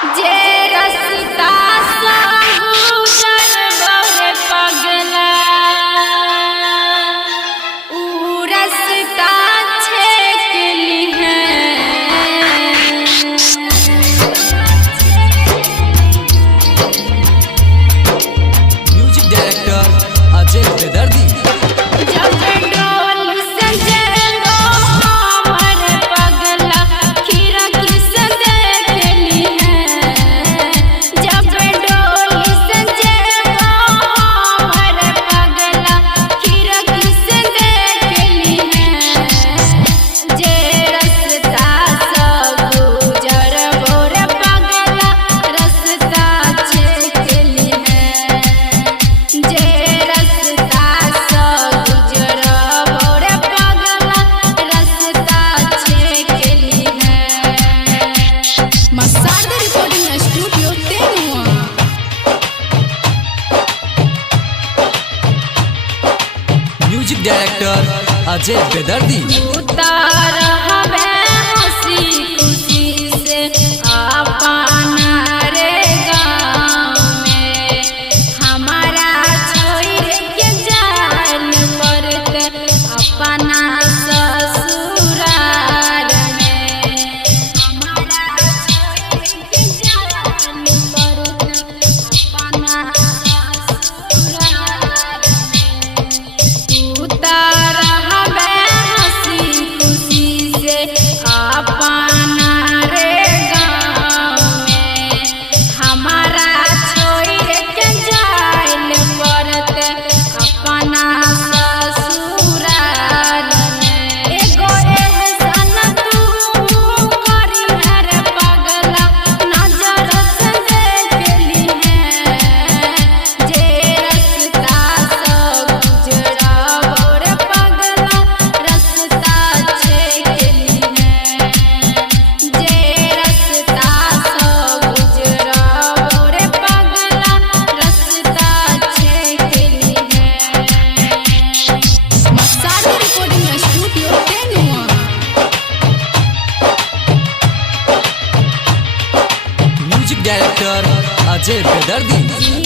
जे रस्ता गुजर बड़े पगला ऊ रस्ता छेक लिहे। म्यूजिक डायरेक्टर अजय बेदर्दी। जब डोल सजेलो हमर पगला खिड़की से देख लिहे। जब डोल सजेलो हमर पगला खिड़की से देख लिहे। जे रस्ता से गुजर बोरे पगला रस्ता छेक लिहे। जे रस्ता से गुजर बोरे पगला रस्ता छेक लिहे। मसाद रिकॉर्डिंग स्टूडियो तेनुआ। Music director Ajay Bedardi. उतार हवे हंसी खुशी से अपना रे गाँव में। हमारा छोड़ के जान पड़ते अपना ससुराल में। हमारा छोड़ के जान पड़ते अपना ससुराल में। उतार हवे हंसी खुशी से अपना रे गाँव में। हमारा छोड़ के जाइल पड़ते अपना ससुराल में। एगो एहसान तू करी रे पगला नजर से देख लिहे। जे रस्ता से गुजरा बोरे पगला रस्ता छेक लिहे। जे रस्ता से गुजरा बोरे पगला रस्ता छेक लिहे। मसाद रिकॉर्डिंग स्टूडियो तेनुआ। Music director Ajay Bedardi. जी